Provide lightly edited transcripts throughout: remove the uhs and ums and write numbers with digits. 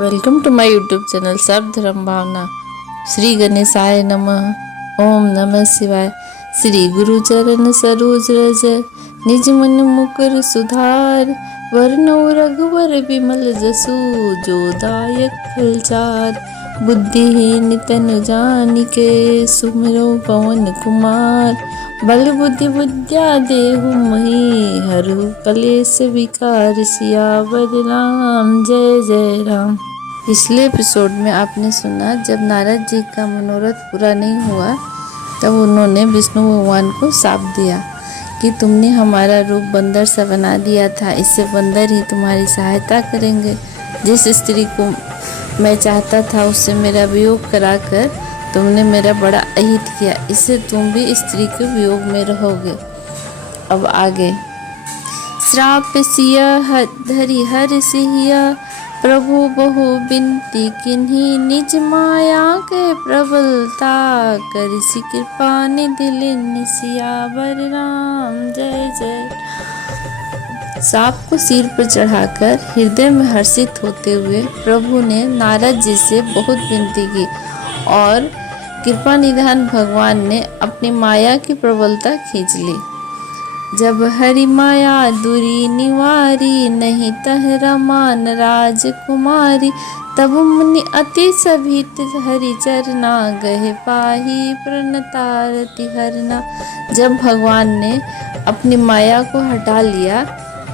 Welcome to my YouTube channel Sarva Dharma Bhavna. Shri गणेशाय नमः। ओम नमः शिवाय। श्री गुरु चरण सरोज रज निज मन मुकुर सुधार। वरनौ रघुवर विमल जसु जो दायक फलचार। बुद्धिहीन तनु जानिके सुमिरौ पवन कुमार। बल बुद्धि विद्या देहु मोहि हरहु कलेश विकार। सियावर राम जय जय राम। पिछले एपिसोड में आपने सुना जब नारद जी का मनोरथ पूरा नहीं हुआ तब उन्होंने विष्णु भगवान को शाप दिया कि तुमने हमारा रूप बंदर सा बना दिया था, इससे बंदर ही तुम्हारी सहायता करेंगे। जिस स्त्री को मैं चाहता था उससे मेरा वियोग कराकर तुमने मेरा बड़ा अहित किया, इससे तुम भी स्त्री के वियोग में रहोगे। अब आगे। श्राप सिया धरि हर सिया प्रभु बहु बिनती किन्हीं। निज माया के प्रबलता करिसि कृपा निधि लीन्ही। सियावर राम जय जय। सांप को सिर पर चढ़ाकर हृदय में हर्षित होते हुए प्रभु ने नारद जी से बहुत विनती की और कृपा निधान भगवान ने अपनी माया की प्रबलता खींच ली। जब हरि माया दूरी निवारी नहीं तहरा मान राजकुमारी। तब मुनि अति सभित हरि चरना गहे पाही प्रणतारति हरना। जब भगवान ने अपनी माया को हटा लिया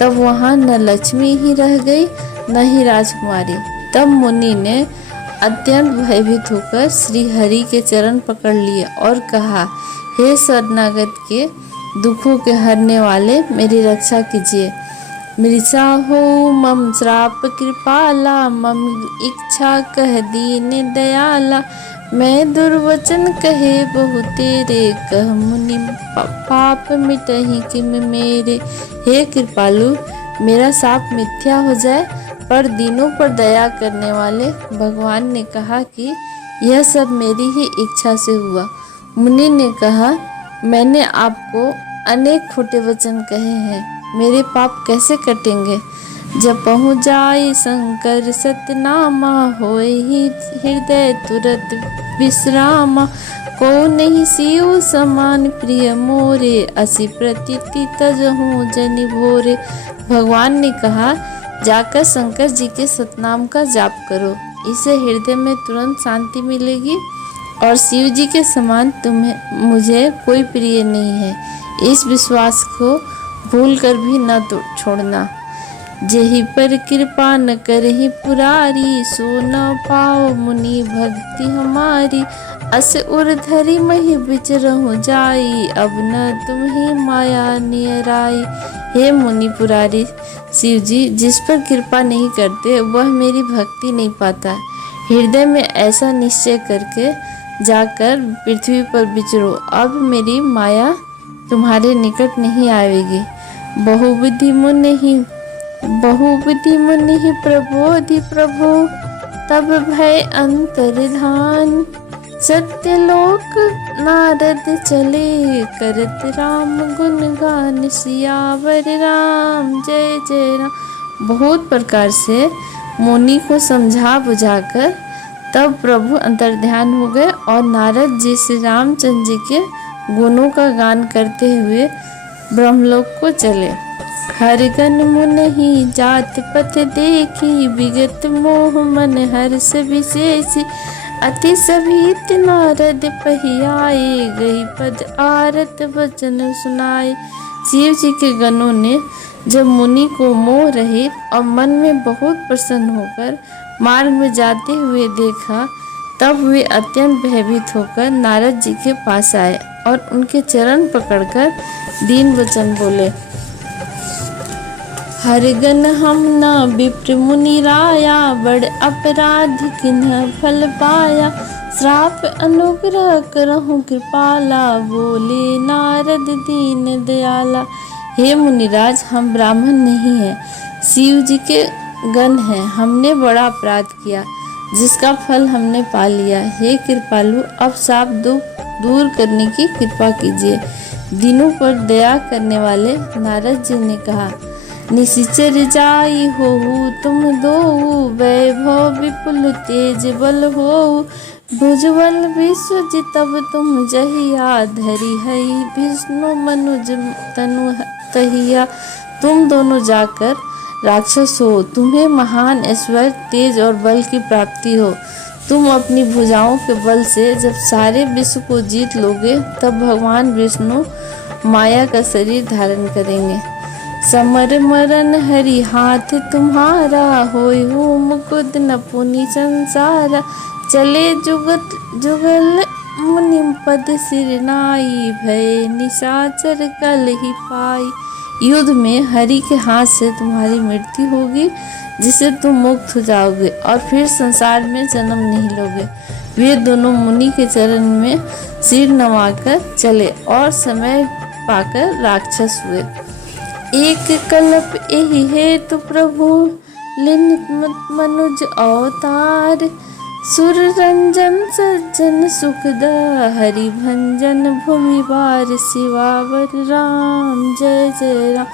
तब वहाँ न लक्ष्मी ही रह गई न ही राजकुमारी। तब मुनि ने अत्यंत भयभीत होकर श्री हरि के चरण पकड़ लिए और कहा, हे शरणागत के दुखों के हरने वाले मेरी रक्षा कीजिए। मृषा हो मम श्राप कृपाला मम इच्छा कह दीन दयाला। मैं दुर्वचन कहे बहु तेरे कह मुनि पाप मिटहि किम मेरे। हे कृपालु, मेरा शाप मिथ्या हो जाए। पर दीनों पर दया करने वाले भगवान ने कहा कि यह सब मेरी ही इच्छा से हुआ। मुनि ने कहा, मैंने आपको अनेक खोटे वचन कहे हैं, मेरे पाप कैसे कटेंगे। जब पहुँच जाए शंकर सतनामा होए ही हृदय तुरत विश्रामा। को नहीं सियो समान प्रिय मोरे असी प्रतीति तजहूँ जनि भोरे। भगवान ने कहा, जाकर शंकर जी के सतनाम का जाप करो, इससे हृदय में तुरंत शांति मिलेगी और शिव जी के समान तुम्हें मुझे कोई प्रिय नहीं है। इस विश्वास को भूल कर भी न छोड़ना। जेहि पर कृपा न करहि पुरारी सो न पाओ मुनि भक्ति हमारी। अस उर्धरि महि विचरहु जाई अब न तुम्ही माया नियराई। हे मुनि पुरारी शिव जी जिस पर कृपा नहीं करते वह मेरी भक्ति नहीं पाता। हृदय में ऐसा निश्चय करके जाकर पृथ्वी पर विचरो, अब मेरी माया तुम्हारे निकट नहीं आएगी। बहुविधि मुनि ही प्रबोधि प्रभु तब भय अंतर्धान। सत्यलोक नारद चले करत राम गुणगान। सियावर राम जय जय राम। बहुत प्रकार से मुनि को समझा बुझाकर तब प्रभु अंतर्ध्यान हो गए और नारद जी श्री रामचंद्र जी के गुणों का गान करते हुए ब्रह्मलोक को चले। हरिगन मुनि जात पथ देखी विगत मोह मन हर्ष विशेषी। अति सभीत नारद पहियाए गई पद आरत वचन सुनाए। शिव जी के गणों ने जब मुनि को मोह रहित और मन में बहुत प्रसन्न होकर मार्ग में जाते हुए देखा तब वे अत्यंत भयभीत होकर नारद जी के पास आए और उनके चरण पकड़कर दीन वचन बोले। हरिगन हम न विप्र मुनि राया बड़ अपराध किन्ह फल पाया। श्राप अनुग्रह करहु कृपाला बोले नारद दीन दयाला। हे मुनिराज, हम ब्राह्मण नहीं हैं, शिव जी के गण हैं। हमने बड़ा अपराध किया जिसका फल हमने पा लिया। हे कृपालु, अब शाप दूर करने की कृपा कीजिए। दीनों पर दया करने वाले नारद जी ने कहा, निशिचर जाई हो तुम दो, वैभव विपुल तेज बल हो, भुजबल विश्वजितव तुम जहिया, धरि हई विष्णु मनुज तनु तहिया। तुम दोनों जाकर राक्षस हो, तुम्हें महान ऐश्वर्य तेज और बल की प्राप्ति हो। तुम अपनी भुजाओं के बल से जब सारे विश्व को जीत लोगे, तब भगवान विष्णु माया का शरीर धारण करेंगे। समर मरण हरि हाथ तुम्हारा, होय हो मुकुद नपुनी संसारा, चले जुगत जुगल मुनि पद सिर नाई, भय निशाचर कल ही पाई। युद्ध में हरि के हाथ से तुम्हारी मृत्यु होगी, जिससे तुम मुक्त हो जाओगे और फिर संसार में जन्म नहीं लोगे। वे दोनों मुनि के चरण में सिर नवाकर चले और समय पाकर राक्षस हुए। एक कल्प यही हेतु प्रभु लिन मनुज अवतार, सुर रंजन सज्जन सुखद, हरि भंजन भूमि बार, सिवावर राम जय जय राम।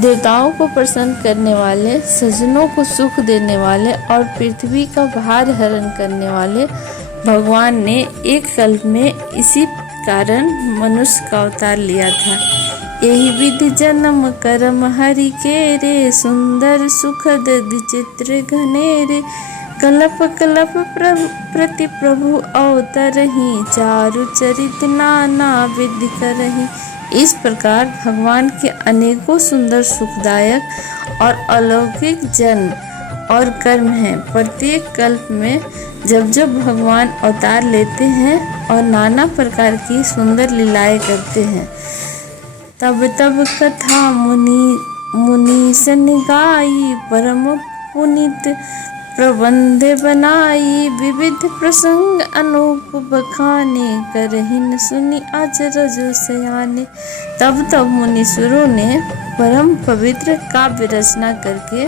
देवताओं को प्रसन्न करने वाले, सज्जनों को सुख देने वाले और पृथ्वी का भार हरण करने वाले भगवान ने एक कल्प में इसी कारण मनुष्य का अवतार लिया था। यही विधि जन्म कर्म हरि के रे, सुंदर सुखद विचित्र घनेरे, कलप कलप प्रति प्रभु अवतरहि, चारु चरित नाना विधि करहि। इस प्रकार भगवान के अनेकों सुंदर सुखदायक और अलौकिक जन्म और कर्म हैं। प्रत्येक कल्प में जब जब भगवान अवतार लेते हैं और नाना प्रकार की सुंदर लीलाएं करते हैं, तब तब कथा मुनि सन गाई, परम पुनित प्रबंध बनाई, विविध प्रसंग अनूप बखाने, करहिन सुनि अचरज सयाने। तब मुनीश्वरों ने परम पवित्र काव्य रचना करके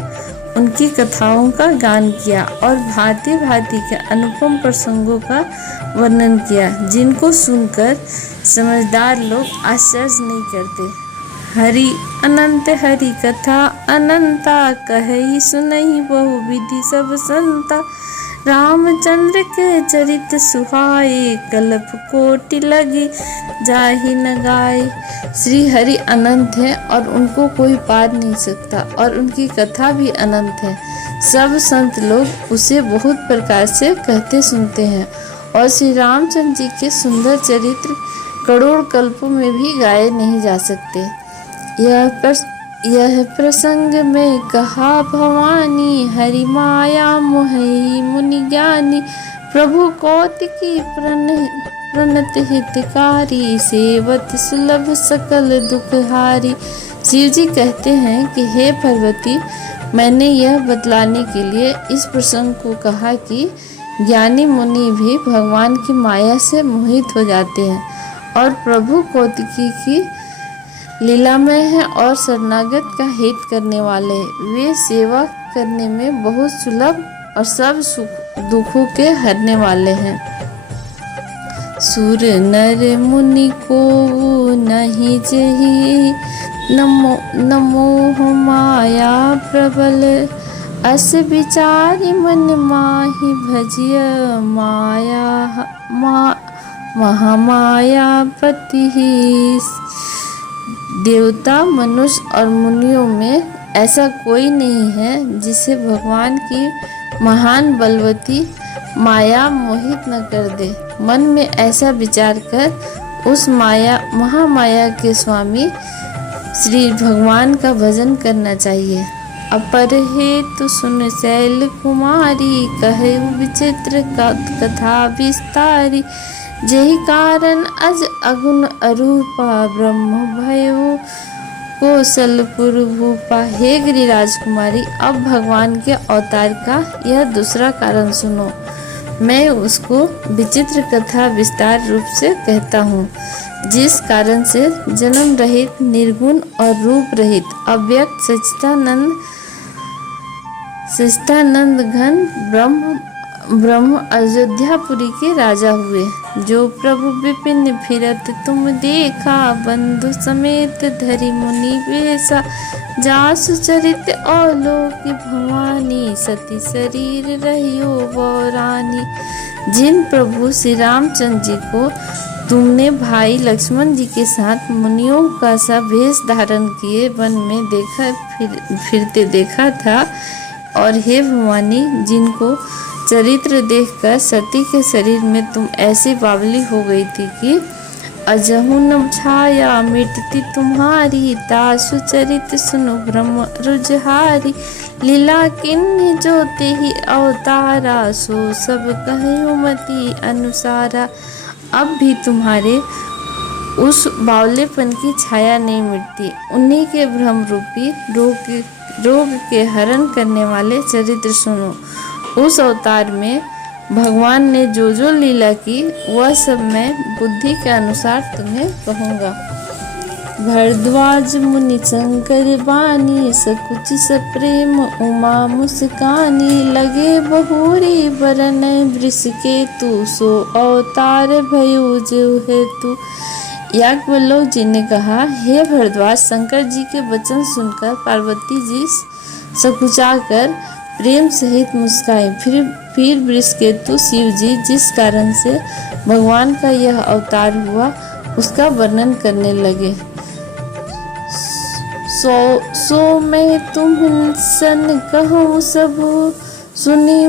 उनकी कथाओं का गान किया और भांति भांति के अनुपम प्रसंगों का वर्णन किया, जिनको सुनकर समझदार लोग आश्चर्य नहीं करते। हरि अनंत हरि कथा अनंता, कहई सुनई बहु विधि सब संता, रामचंद्र के चरित सुहाए, कल्प कोटि लगी जाहि न गाए। श्री हरि अनंत है और उनको कोई पार नहीं सकता और उनकी कथा भी अनंत है। सब संत लोग उसे बहुत प्रकार से कहते सुनते हैं और श्री रामचंद्र जी के सुंदर चरित्र करोड़ कल्पों में भी गाए नहीं जा सकते। यह प्रसंग में कहा भवानी, हरि माया मोहि मुनि ज्ञानी, प्रभु कौतिकी प्रणत हितकारी, सेवत सुलभ सकल दुखहारी। शिव जी कहते हैं कि हे पार्वती, मैंने यह बतलाने के लिए इस प्रसंग को कहा कि ज्ञानी मुनि भी भगवान की माया से मोहित हो जाते हैं और प्रभु कौतिकी की लीलामय है और शरणागत का हित करने वाले। वे सेवा करने में बहुत सुलभ और सब दुखों के हरने वाले हैं। सुर नर मुनि को नहीं जही, नमो माया प्रबल, अस विचारी मन माहि भजिय, महामाया पति। देवता मनुष्य और मुनियों में ऐसा कोई नहीं है जिसे भगवान की महान बलवती माया मोहित न कर दे। मन में ऐसा विचार कर उस महामाया के स्वामी श्री भगवान का भजन करना चाहिए। अपर हेतु सुन शैल कुमारी, कहे विचित्र कथा विस्तारी, जेहि कारण अज अगुण अरूपा, ब्रह्म भयो कौशलपुर भूपा। हे गिरिराज कुमारी, अब भगवान के अवतार का यह दूसरा कारण सुनो। मैं उसको विचित्र कथा विस्तार रूप से कहता हूँ, जिस कारण से जन्म रहित, निर्गुण और रूप रहित सच्चिदानंद घन ब्रह्म अयोध्यापुरी के राजा हुए। जो प्रभु विपिन फिरत तुम देखा, बंधु समेत धरि मुनि बेसा, जासु चरित औलोक भवानी, सती शरीर रहियो बौरानी। जिन प्रभु श्री रामचंद्र जी को तुमने भाई लक्ष्मण जी के साथ मुनियों का सा वेश धारण किए वन में फिरते देखा था, और हे भवानी, जिनको चरित्र देखकर सती के शरीर में तुम ऐसी बावली हो गई थी कि अजहु न छाया मिटती तुम्हारी, तासु चरित सुनो ब्रह्म रुझहारी। लीला किन्हीं जो ते ही अवतारा, सो सब कहो मति अनुसारा। अब भी तुम्हारे उस बावलेपन की छाया नहीं मिटती। उन्हीं के भ्रम रूपी रोग के हरण करने वाले चरित्र सुनो। उस अवतार में भगवान ने जो जो लीला की वह सब मैं बुद्धि के अनुसार तुम्हें कहूँगा। भरद्वाज मुनि शंकर बानी, सकुच सप्रेम उमा मुस्कानी, लगे बहुरी बरन वृष के तू, सो अवतार भयो जो है तू। याज्ञवल्क्य जी ने कहा, हे भरद्वाज, शंकर जी के वचन सुनकर पार्वती जी सकुचाकर प्रेम सहित मुस्काए। फिर वृषकेतु शिव जी जिस कारण से भगवान का यह अवतार हुआ उसका वर्णन करने लगे। सो मैं तुम सन कहूँ सब, सुनो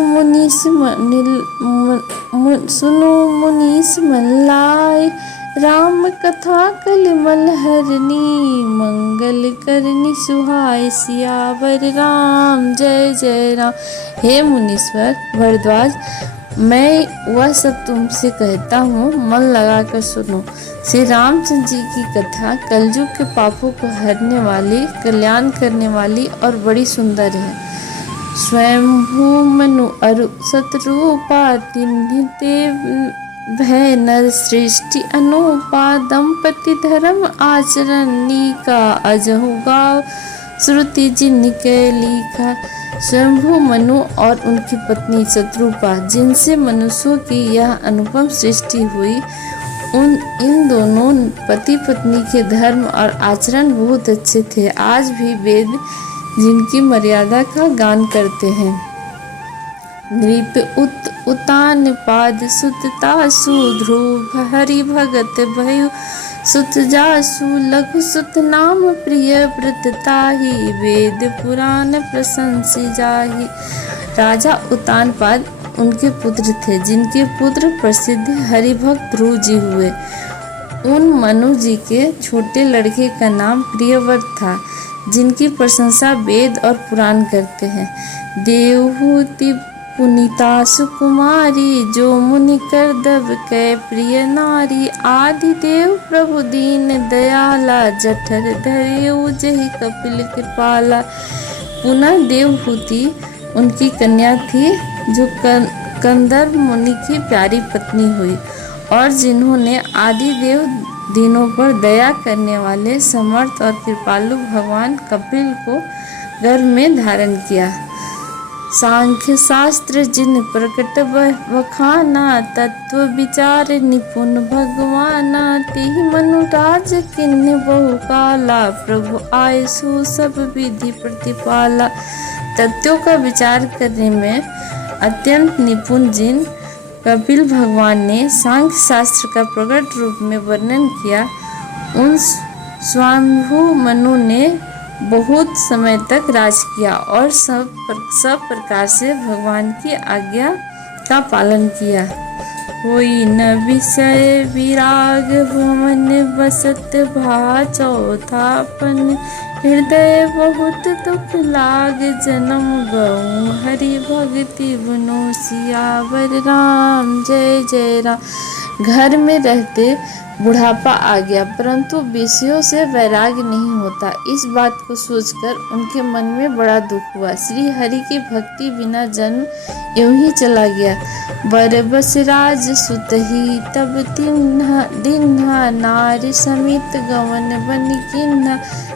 मुनीस मन लाए, राम कथा कलिमल हरनी, मंगल करनी सुहाय सियावर राम। जय जय राम। हे मुनीश्वर भरद्वाज, मैं वह सब तुमसे कहता हूँ, मन लगाकर सुनो। श्री रामचंद्र जी की कथा कलयुग के पापों को हरने वाली, कल्याण करने वाली और बड़ी सुंदर है। स्वयंभू मनु अरु सतरूपा, तिन्हि देव भय नर सृष्टि अनुपा, दंपति धर्म आचरणी का, अजहु गाव श्रुति जिनके लिखा। स्वयंभू मनु और उनकी पत्नी शत्रुपा, जिनसे मनुष्यों की यह अनुपम सृष्टि हुई, इन दोनों पति पत्नी के धर्म और आचरण बहुत अच्छे थे। आज भी वेद जिनकी मर्यादा का गान करते हैं। नृप उतान पाद सुततासु, ध्रुव हरि भगत भयु सुत जासु, लघु सुत नाम प्रिय व्रतताहि, वेद पुराण प्रशंसी जाहि। राजा उतानपाद उनके पुत्र थे, जिनके पुत्र प्रसिद्ध हरिभक्त ध्रुव जी हुए। उन मनु जी के छोटे लड़के का नाम प्रियव्रत था, जिनकी प्रशंसा वेद और पुराण करते हैं। देवहूति पुनीता सुकुमारी, जो मुनि करदब कै प्रिय नारी, आदि देव प्रभु दीन दयाला, जठर धरेउ जहि कपिल कृपाला। पुनः देवहूति उनकी कन्या थी, जो कंदर्प मुनि की प्यारी पत्नी हुई, और जिन्होंने आदि देव दीनों पर दया करने वाले समर्थ और कृपालु भगवान कपिल को गर्भ में धारण किया। सांख्य शास्त्र जिन प्रकट बखाना, तत्व विचार निपुण भगवाना, तिहि मनुराज किन्ह बहुकाला, प्रभु आए सो सब विधि प्रतिपाला। तत्वों का विचार करने में अत्यंत निपुण जिन कपिल भगवान ने सांख्य शास्त्र का प्रकट रूप में वर्णन किया, उन स्वयंभू मनु ने बहुत समय तक राज किया और सब प्रकार से भगवान की आज्ञा का पालन किया। कोई न विषय विराग भवन बसत, भा चौथापन हृदय बहुत दुख लाग, जन्म गऊ हरि भक्ति बुनो सियावर राम। जय जय राम। घर में रहते बुढ़ापा आ गया, परंतु विषयों से वैराग्य नहीं होता। इस बात को सोचकर उनके मन में बड़ा दुख हुआ। श्री हरि की भक्ति बिना जन्म यूं ही चला गया। बरबस राज सुत ही तब दिन्हा, नारी समित गवन बन किन्हा,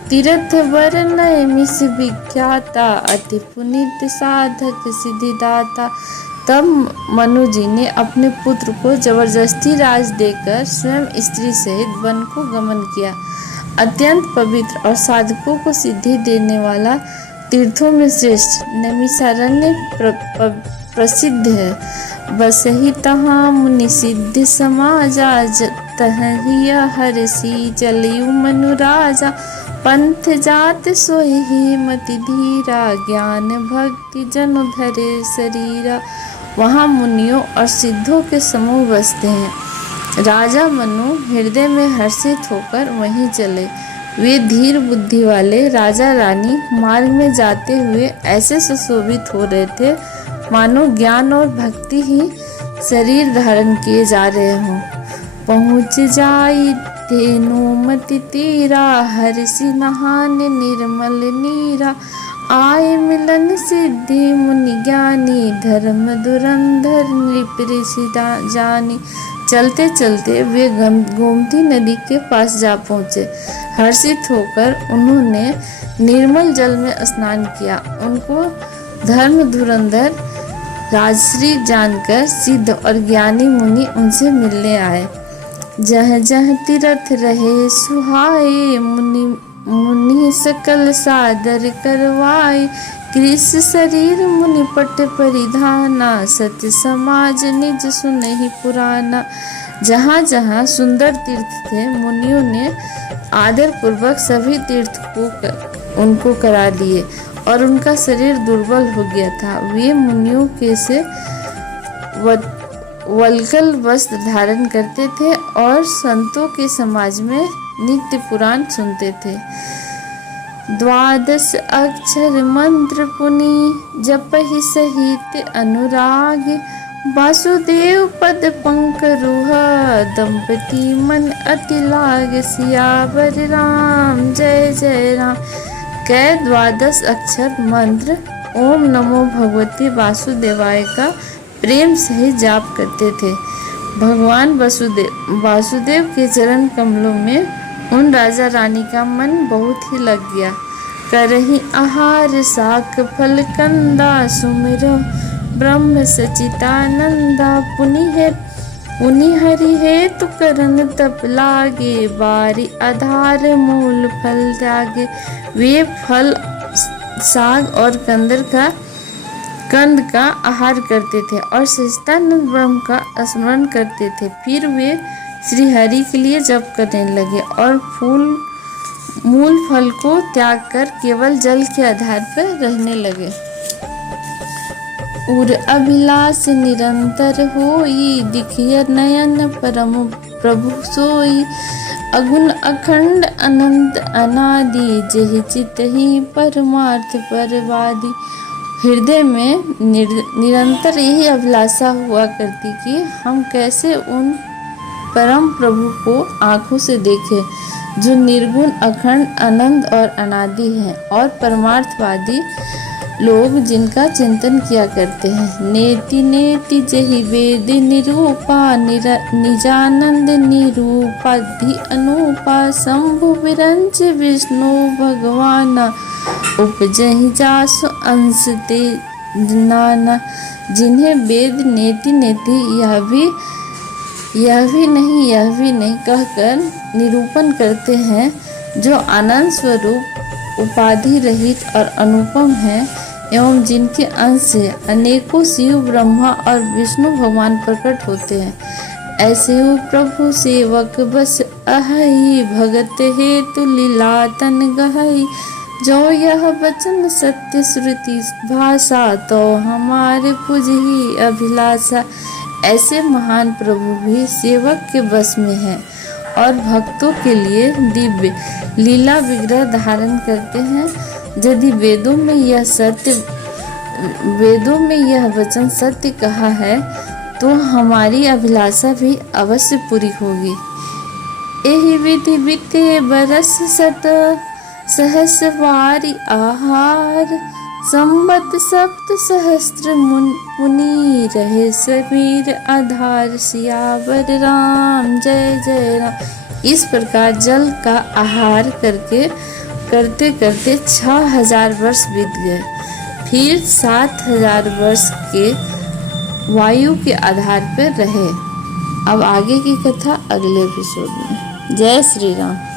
तीर्थ वर नय मिस विख्याता, अति पुनित साधक सिद्धिदाता। तब मनु जी ने अपने पुत्र को जबरदस्ती राज देकर स्वयं स्त्री सहित वन को गमन किया। अत्यंत पवित्र और साधकों को सिद्धि देने वाला तीर्थों में श्रेष्ठ नैमिषारण्य प्रसिद्ध है। बसहि तहाँ मुनि सिद्धि समाजा, तहि हरषि चलयु मनु राजा। पंथ जात सोहि मति धीरा, ज्ञान भक्ति जनु धरे शरीरा। वहाँ मुनियों और सिद्धों के समूह बसते हैं। राजा मनु हृदय में हर्षित होकर वहीं चले। वे धीर बुद्धि वाले राजा रानी मार्ग में जाते हुए ऐसे सुशोभित हो रहे थे मानो ज्ञान और भक्ति ही शरीर धारण किए जा रहे हों। पहुँच जाई धेनु मति तीरा, हर्षि नहान निर्मल नीरा। आय मिलन सिद्धि मुनि ज्ञानी, धर्म धुरंधर नृपऋषि जानी। चलते चलते वे गोमती नदी के पास जा पहुँचे। हर्षित होकर उन्होंने निर्मल जल में स्नान किया। उनको धर्म धुरंधर राजश्री जानकर सिद्ध और ज्ञानी मुनि उनसे मिलने आए। जह जह तीर्थ रहे सुहाए, मुनि सकल सादर करवाए। कृष शरीर मुनि पट परिधाना, सत्य समाज निज सुनहि पुराना। जहाँ जहाँ सुंदर तीर्थ थे मुनियों ने आदर पूर्वक सभी तीर्थ को उनको करा दिए और उनका शरीर दुर्बल हो गया था। वे मुनियों के से वल्कल वस्त्र धारण करते थे और संतों के समाज में नित्य पुराण सुनते थे। द्वादश अक्षर मंत्र पुनि, जपहि सहित अनुराग। वासुदेव पद पंकरुह, दंपति मन अति लाग। सियावर राम जय जय राम। कै द्वादश अक्षर मंत्र ओम नमो भगवते वासुदेवाय का प्रेम सहित जाप करते थे। भगवान वासुदेव के चरण कमलों में उन राजा रानी का मन बहुत ही लग गया। करहि आहार साक फल कंदा, सुमिरो ब्रह्म सचितानंदा। पुनि हरि हेतु करन तप लागे, बारी आधार मूल फल त्यागे। वे फल साग और कंद का आहार करते थे और सच्चिदानंद ब्रह्म का स्मरण करते थे। फिर वे श्री हरि के लिए जप करने लगे और मूल फल को त्याग कर केवल जल के आधार पर रहने लगे। उर अभिलाष निरंतर होई, दिखिय नयन परम प्रभु सोई। अगुण अखंड अनंत अनादि, जेहि चितहि परमार्थ परवादी। हृदय में निरंतर यही अभिलाषा हुआ करती कि हम कैसे उन परम प्रभु को आँखों से देखें जो निर्गुण अखंड अनंत और अनादि हैं और परमार्थवादी लोग जिनका चिंतन किया करते हैं। नेति नेति जहि वेद निरूपा, निजानंद निरूपाधि अनूपा। शंभु विरंच विष्णु भगवान, उपजहि जासु अंश ते नाना। जिन्हें वेद नेति नेति यह भी नहीं कहकर निरूपण करते हैं, जो आनंद स्वरूप उपाधि रहित और अनुपम है एवं जिनके अंश से अनेकों शिव ब्रह्मा और विष्णु भगवान प्रकट होते हैं। ऐसे हो प्रभु सेवक बस अहई, भगत हेतु लीला तन गहई। जो यह वचन सत्य श्रुति भाषा, तो हमारे पुजहि अभिलाषा। ऐसे महान प्रभु भी सेवक के बस में हैं और भक्तों के लिए दिव्य लीला विग्रह धारण करते हैं। यदि वेदों में यह वचन सत्य कहा है तो हमारी अभिलाषा भी अवश्य पूरी होगी। एहि विधि बीते बरस सत, सहस्रवारी आहार। संबत सप्त सहस्त्र मुनि, रहे समीर आधार। सियावर राम जय जय राम। इस प्रकार जल का आहार करते करते 6000 वर्ष बीत गए। फिर 7000 वर्ष के वायु के आधार पर रहे। अब आगे की कथा अगले एपिसोड में। जय श्री राम।